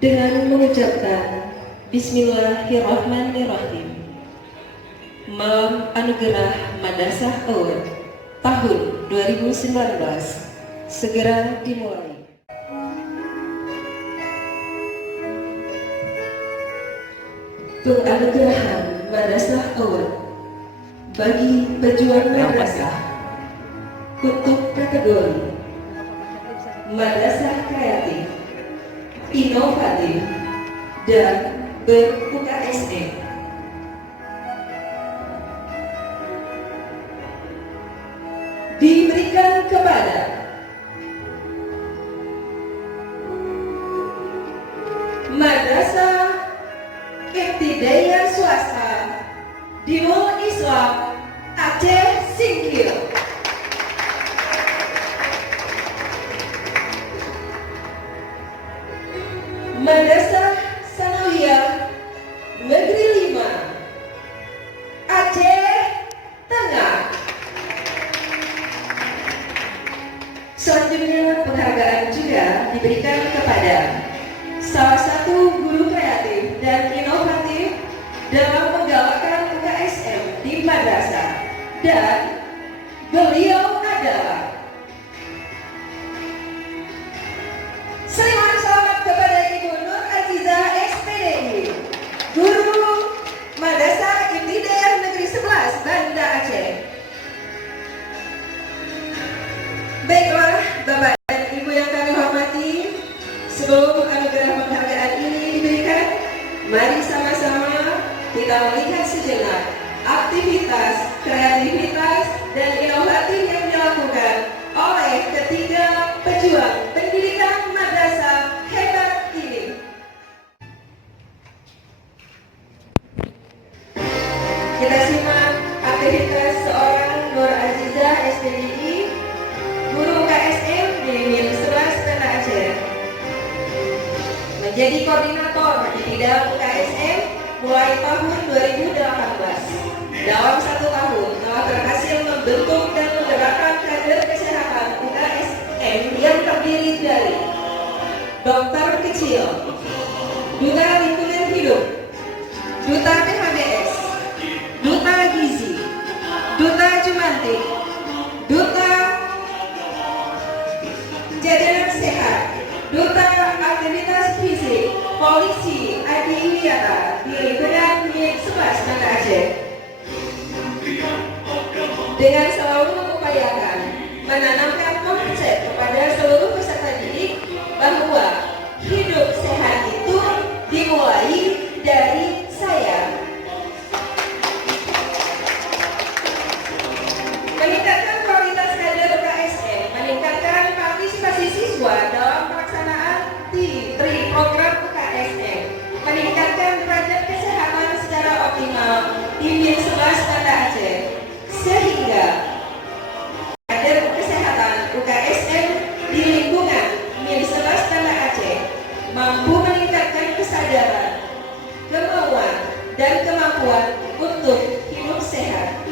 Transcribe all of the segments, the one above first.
dengan mengucapkan Bismillahirrahmanirrahim. Malam Anugerah Madrasah Award tahun 2019 segera dimulai. Penganugerahan Madrasah Award bagi pejuang madrasah untuk kategori madrasah kreatif, inovatif, dan ber-UKSM. Diberikan kepada Madrasah Ibtidaiyah Swasta Dinul Islam Aceh Singkil. Madrasah Sanawiyah Negeri 5 Aceh Tengah. Selanjutnya penghargaan juga diberikan kepada salah satu guru kreatif dan inovatif dalam menggalakkan UKSM di madrasah, dan beliau adalah selamat kepada Ibu Nur Azizah SPDI, Guru Madrasah Ibtidaiyah Negeri 11 Banda Aceh. Baiklah Bapak dan Ibu yang kami hormati, sebelum anugerah penghargaan ini diberikan, mari sama-sama kita melihat sejenak aktivitas, kreativitas, dan inovatif yang dilakukan oleh ketiga pejuang pendidikan madrasah hebat ini. Kita simak aktivitas seorang Nur Azizah SPDI, Guru KSM di MIN 11 Banda Aceh. Menjadi koordinator di bidang UKSM mulai tahun 2018. Dalam 1 tahun telah berhasil membentuk dan menggerakkan kader kesehatan UKSM yang terdiri dari dokter kecil, duta lingkungan hidup, duta PHBS, duta gizi, duta jumantik, duta jajanan sehat, duta aktivitas fisik, polisi, adi wiyata di lingkungan MIN 11 Banda Aceh. Dengan selalu mengupayakan menanamkan konsep kepada seluruh peserta didik bahwa hidup sehat itu dimulai dari saya. Meningkatkan kualitas kader UKSM, meningkatkan partisipasi siswa dalam pelaksanaan TRI program UKSM, meningkatkan derajat kesehatan secara optimal di MIN 11 Banda Aceh, sehingga kader kesehatan UKSM di lingkungan MIN 11 Banda Aceh mampu meningkatkan kesadaran, kemauan, dan kemampuan untuk hidup sehat,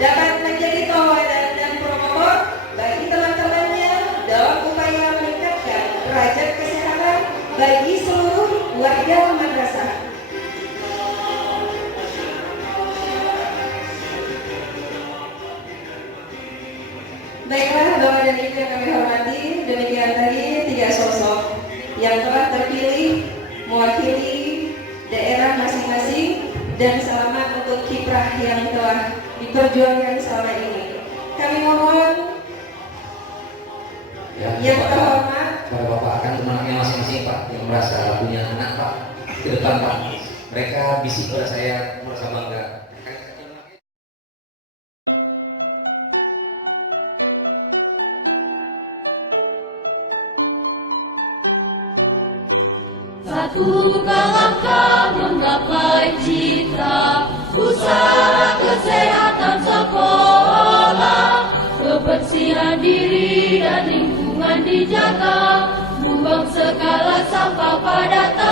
dapat menjadi tauladan dan promotor bagi teman-temannya dalam upaya meningkatkan derajat kesehatan bagi seluruh warga madrasah. Baiklah Bapak dan Ibu yang kami hormati, demikian tadi 3 sosok yang telah terpilih mewakili daerah masing-masing, dan selamat untuk kiprah yang telah diperjuangkan selama ini. Kami mohon yang terhormat para bapak akan temannya masing-masing Pak yang merasa punya anak Pak ke depan Pak, mereka bisik pada saya, merasa bangga. Satukan langkah menggapai cita, usaha kesehatan sekolah, kebersihan diri dan lingkungan dijaga, buang segala sampah pada tanah.